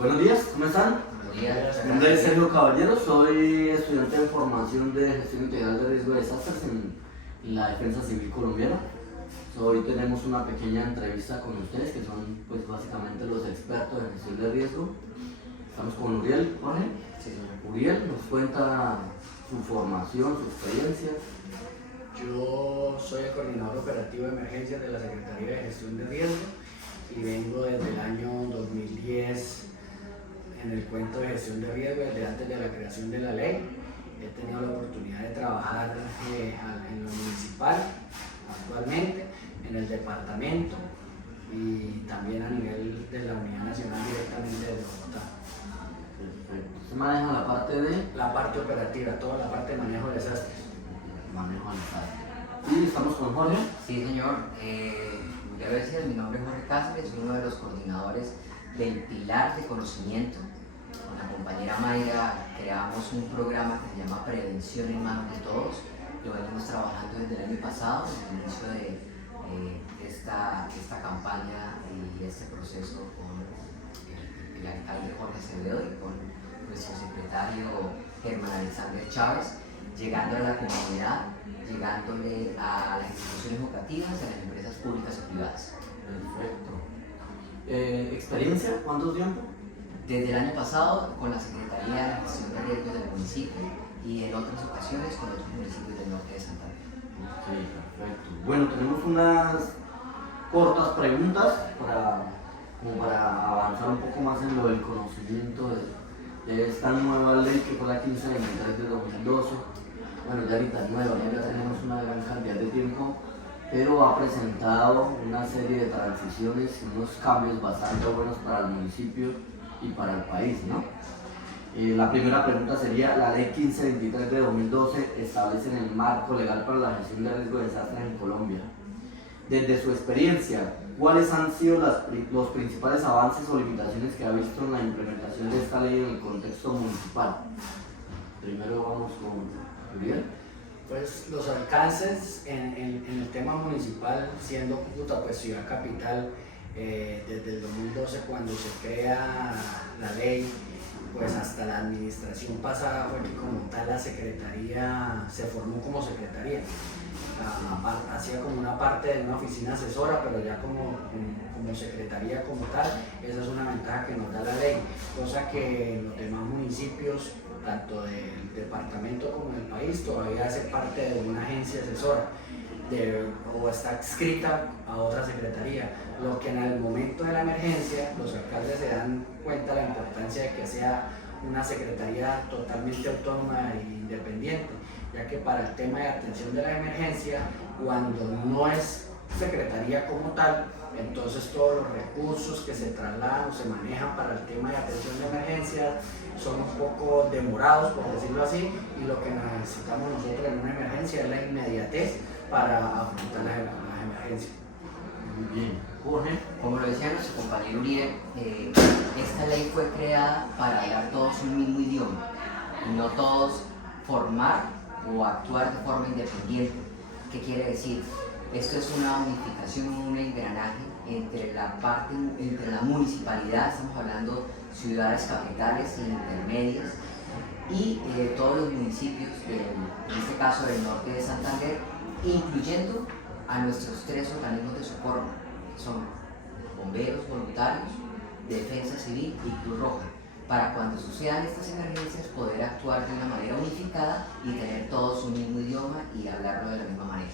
Buenos días, ¿cómo están? Buenos días. Mi nombre es Sergio Caballero, soy estudiante de formación de gestión integral de riesgo de desastres en la Defensa Civil colombiana. Hoy tenemos una pequeña entrevista con ustedes, que son pues básicamente los expertos en gestión de riesgo. Estamos con Uriel, Jorge. Sí, señor. Uriel nos cuenta su formación, su experiencia. Yo soy el coordinador operativo de emergencias de la Secretaría de Gestión de Riesgo y vengo desde el año 2010 en el cuento de gestión de riesgo, desde antes de la creación de la ley. He tenido la oportunidad de trabajar en lo municipal actualmente, en el departamento y también a nivel de la Unidad Nacional directamente de Bogotá. Perfecto. ¿Se maneja la parte de La parte operativa, toda la parte de manejo de desastres. manejo de desastres? Y estamos con Jorge. Sí, señor. Muchas gracias. Mi nombre es Jorge Cáceres, soy uno de los coordinadores del Pilar de Conocimiento. Con la compañera Mayra creamos un programa que se llama Prevención en Manos de Todos. Lo venimos trabajando desde el año pasado, desde el inicio de esta campaña y este proceso con el alcalde Jorge Acevedo y con nuestro secretario Germán Alexander Chávez, llegando a la comunidad, llegándole a las instituciones educativas, a las empresas públicas y privadas. Perfecto. ¿Experiencia? ¿Cuánto tiempo? Desde el año pasado con la Secretaría de Gestión de Riesgos del municipio y en otras ocasiones con otros municipios del norte de Santander. Ok, perfecto. Bueno, tenemos unas cortas preguntas para avanzar un poco más en lo del conocimiento de esta nueva ley que fue la 1523 de 2012. Bueno, ya ahorita es nueva, ya tenemos una gran cantidad de tiempo, pero ha presentado una serie de transiciones y unos cambios bastante buenos para el municipio y para el país, ¿no? La primera pregunta sería: la ley 1523 de 2012 establece el marco legal para la gestión de riesgo de desastres en Colombia. Desde su experiencia, ¿cuáles han sido los principales avances o limitaciones que ha visto en la implementación de esta ley en el contexto municipal? Primero vamos con Uriel. Pues los alcances en el tema municipal, siendo Cúcuta pues ciudad capital, desde el 2012 cuando se crea la ley, pues hasta la administración pasada fue que como tal la secretaría se formó como secretaría. Hacía como una parte de una oficina asesora, pero ya como secretaría como tal, esa es una ventaja que nos da la ley, cosa que en los demás municipios, tanto del departamento como del país, todavía hace parte de una agencia asesora o está adscrita a otra secretaría, lo que en el momento de la emergencia los alcaldes se dan cuenta de la importancia de que sea una secretaría totalmente autónoma e independiente, ya que para el tema de atención de la emergencia, cuando no es secretaría como tal, entonces todos los recursos que se trasladan o se manejan para el tema de atención de emergencia son un poco demorados, por decirlo así, y lo que necesitamos nosotros en una emergencia es la inmediatez para afrontar las emergencias. Muy bien. Jorge. Como lo decía nuestro compañero Uriel, esta ley fue creada para hablar todos un mismo idioma y no todos formar o actuar de forma independiente. ¿Qué quiere decir? Esto es una unificación, un engranaje entre la municipalidad, estamos hablando ciudades capitales e intermedias, y todos los municipios, en este caso del norte de Santander, incluyendo a nuestros 3 organismos de socorro, que son bomberos voluntarios, defensa civil y Cruz Roja, para cuando sucedan estas emergencias poder actuar de una manera unificada y tener todos un mismo idioma y hablarlo de la misma manera.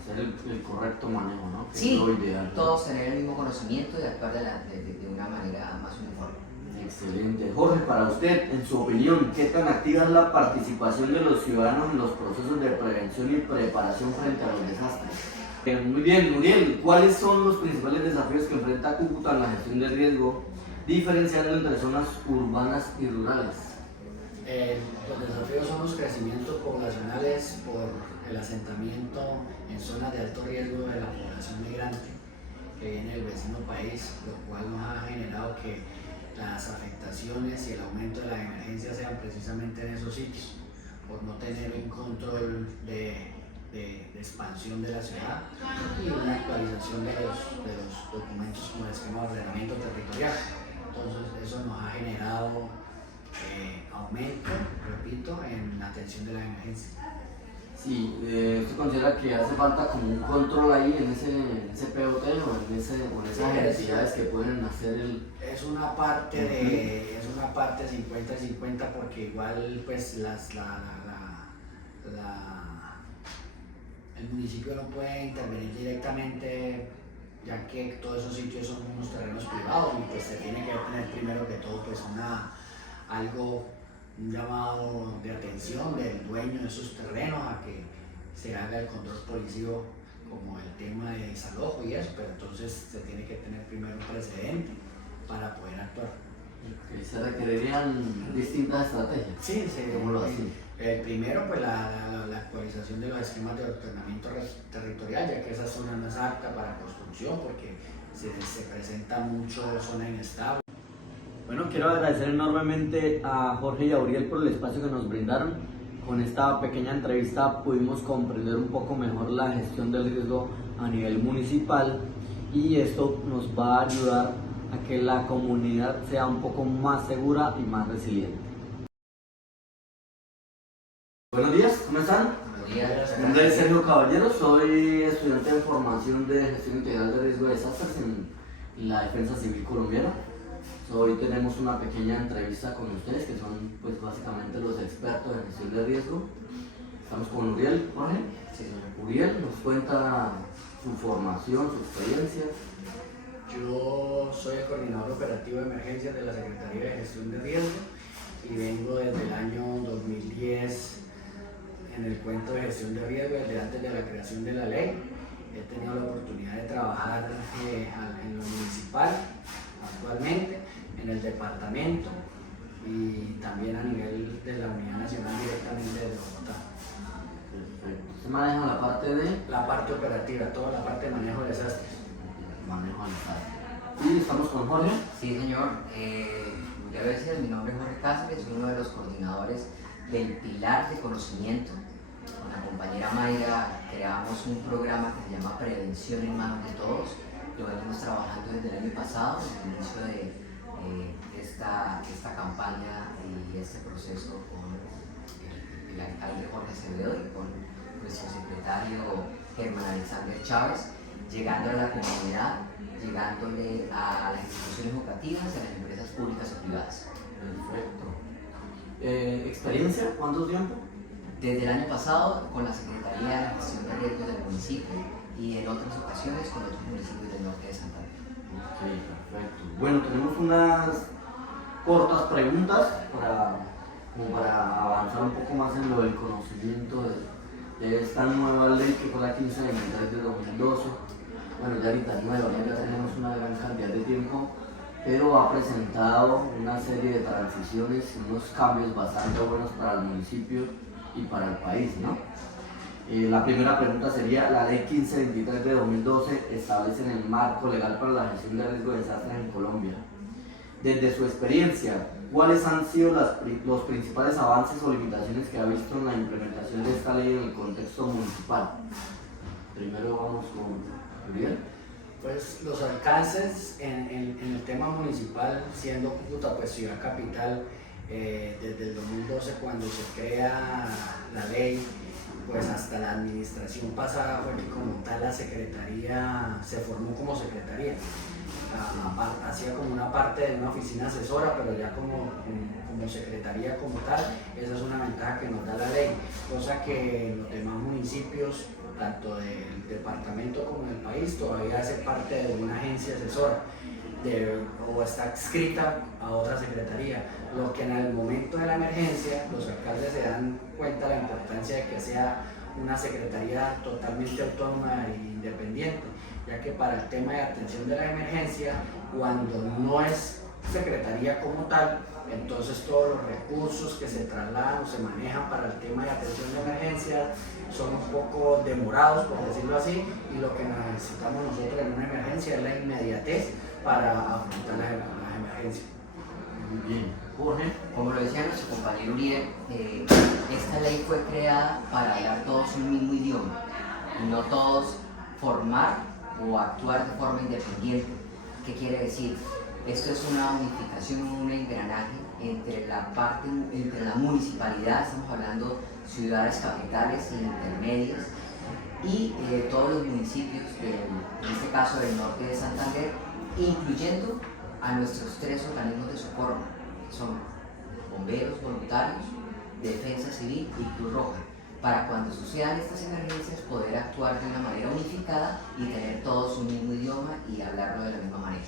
Hacer el correcto manejo, ¿no? Que Sí, es lo ideal. todos tener el mismo conocimiento y actuar de una manera más uniforme. Excelente. Jorge, para usted, en su opinión, ¿qué tan activa es la participación de los ciudadanos en los procesos de prevención y preparación frente a los desastres? Muy bien, Muriel, ¿cuáles son los principales desafíos que enfrenta Cúcuta en la gestión del riesgo, diferenciando entre zonas urbanas y rurales? Los desafíos son los crecimientos poblacionales por el asentamiento en zonas de alto riesgo de la población migrante que viene del vecino país, lo cual nos ha generado que las afectaciones y el aumento de las emergencias sean precisamente en esos sitios, por no tener un control de expansión de la ciudad y una actualización de los documentos como el esquema de ordenamiento territorial. Entonces eso nos ha generado aumento, repito, en la atención de las emergencias. Sí, ¿usted considera que hace falta como un control ahí en ese POT o en esas necesidades que pueden hacer el... Es una parte de, es una parte 50-50 porque igual pues el municipio no puede intervenir directamente, ya que todos esos sitios son unos terrenos privados y pues se tiene que tener primero que todo pues un llamado de atención del dueño de esos terrenos a que se haga el control policivo como el tema de desalojo y eso, pero entonces se tiene que tener primero un precedente para poder actuar. Okay, ¿se requerirían distintas estrategias? Sí, ¿Cómo lo hacen? Primero, pues la actualización de los esquemas de ordenamiento territorial, ya que esa zona no es apta para construcción porque se presenta mucho zona inestable. Bueno, quiero agradecer enormemente a Jorge y a Uriel por el espacio que nos brindaron. Con esta pequeña entrevista pudimos comprender un poco mejor la gestión del riesgo a nivel municipal y esto nos va a ayudar a que la comunidad sea un poco más segura y más resiliente. Buenos días, ¿cómo están? Buenos días. Mi nombre es Sergio Caballero, soy estudiante de formación de gestión integral de riesgo de desastres en la Defensa Civil Colombiana. Hoy tenemos una pequeña entrevista con ustedes que son pues básicamente los expertos en gestión de riesgo. Estamos con Uriel, Jorge. Sí, señor. Uriel nos cuenta su formación, su experiencia. Yo soy el coordinador operativo de emergencias de la Secretaría de Gestión de Riesgo y vengo desde el año 2010 en el cuento de gestión de riesgo, desde antes de la creación de la ley. He tenido la oportunidad de trabajar en lo municipal actualmente, en el departamento y también a nivel de la Unidad Nacional directamente desde Bogotá. Perfecto. ¿Se maneja la parte de? La parte operativa, toda la parte de manejo de desastres. Manejo de desastres. Y estamos con Jorge. Sí, señor. Muchas gracias. Mi nombre es Jorge Cáceres, soy uno de los coordinadores del Pilar de Conocimiento. Con la compañera Mayra creamos un programa que se llama Prevención en Manos de Todos. Lo venimos trabajando desde el año pasado, desde el inicio de esta campaña y este proceso con el alcalde Jorge Acevedo y con nuestro secretario Germán Alexander Chávez, llegando a la comunidad, llegándole a las instituciones educativas y a las empresas públicas y privadas. Perfecto. ¿Experiencia? ¿Cuánto tiempo? Desde el año pasado con la Secretaría de Gestión de Riesgos del municipio y en otras ocasiones con otros municipios del norte de Santander. Ok, perfecto. Bueno, tenemos unas cortas preguntas como para avanzar un poco más en lo del conocimiento de esta nueva ley que fue la 1523 de 2012. Bueno, ya ahorita nueva, ya tenemos una gran cantidad de tiempo, pero ha presentado una serie de transiciones y unos cambios bastante buenos para el municipio y para el país, ¿no? La primera pregunta sería, la ley 1523 de 2012 establece el marco legal para la gestión de riesgo de desastres en Colombia. Desde su experiencia, ¿cuáles han sido los principales avances o limitaciones que ha visto en la implementación de esta ley en el contexto municipal? Primero vamos con Uriel. Pues los alcances en el tema municipal, siendo Cúcuta pues ciudad capital, desde el 2012 cuando se crea la ley, pues hasta la administración pasada fue que como tal la secretaría se formó como secretaría. Hacía como una parte de una oficina asesora, pero ya como secretaría como tal, esa es una ventaja que nos da la ley, cosa que en los demás municipios, tanto del departamento como del país, todavía hace parte de una agencia asesora o está adscrita a otra secretaría, lo que en el momento de la emergencia los alcaldes se dan cuenta de la importancia de que sea una secretaría totalmente autónoma e independiente, ya que para el tema de atención de la emergencia, cuando no es secretaría como tal, entonces todos los recursos que se trasladan o se manejan para el tema de atención de emergencia son un poco demorados, por decirlo así, y lo que necesitamos nosotros en una emergencia es la inmediatez para afrontar las emergencias. Muy bien. Jorge. Como lo decía nuestro compañero Uriel, esta ley fue creada para hablar todos un mismo idioma y no todos formar o actuar de forma independiente. ¿Qué quiere decir? Esto es una unificación, un engranaje entre la municipalidad, estamos hablando ciudades capitales e intermedias, y todos los municipios, en este caso del norte de Santander, incluyendo a nuestros 3 organismos de socorro, que son bomberos voluntarios, defensa civil y Cruz Roja, para cuando sucedan estas emergencias poder actuar de una manera unificada y tener todos un mismo idioma y hablarlo de la misma manera.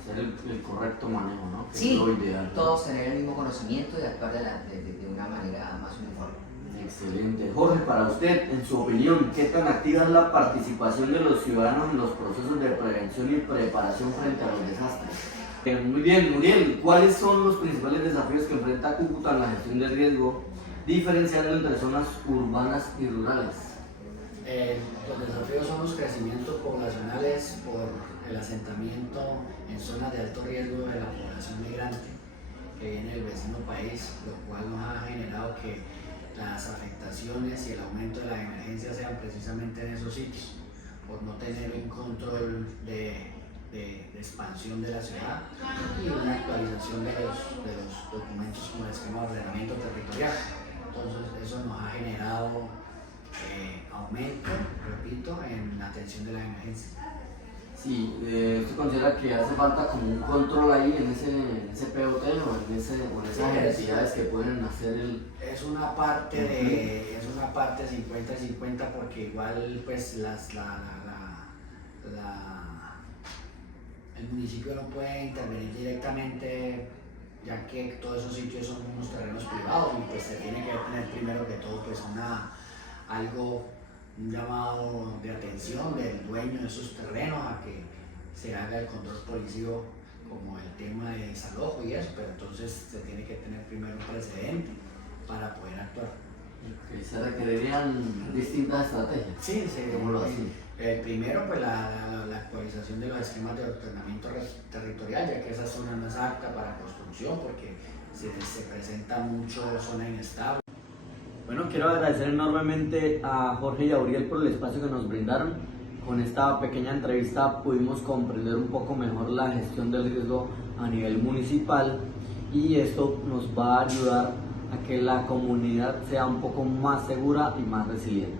Hacer el correcto manejo, ¿no? Que Sí, es lo ideal. todos tener el mismo conocimiento y actuar de una manera más uniforme. Excelente. Jorge, para usted, en su opinión, ¿qué tan activa es la participación de los ciudadanos en los procesos de prevención y preparación frente a los desastres? Muy bien, Muriel, ¿cuáles son los principales desafíos que enfrenta Cúcuta en la gestión del riesgo, diferenciando entre zonas urbanas y rurales? Los desafíos son los crecimientos poblacionales por el asentamiento en zonas de alto riesgo de la población migrante que viene del vecino país, lo cual nos ha generado que las afectaciones y el aumento de las emergencias sean precisamente en esos sitios, por no tener un control de expansión de la ciudad y una actualización de los documentos como el esquema de ordenamiento territorial. Entonces eso nos ha generado aumento, repito, en la atención de las emergencias. Sí, ¿usted considera que hace falta como un control ahí en ese POT o en esas entidades que pueden hacer el... Es una parte es una parte 50 y 50 porque igual pues el municipio no puede intervenir directamente, ya que todos esos sitios son unos terrenos privados y pues se tiene que tener primero que todo pues un llamado de atención del dueño de esos terrenos a que se haga el control policivo como el tema de desalojo y eso, pero entonces se tiene que tener primero un precedente para poder actuar. Okay, se requerirían distintas estrategias. Sí, ¿Cómo lo hacen? Primero pues la actualización de los esquemas de ordenamiento territorial, ya que esa zona no es apta para construcción porque se presenta mucho zona inestable. Bueno, quiero agradecer enormemente a Jorge y a Uriel por el espacio que nos brindaron. Con esta pequeña entrevista pudimos comprender un poco mejor la gestión del riesgo a nivel municipal y esto nos va a ayudar a que la comunidad sea un poco más segura y más resiliente.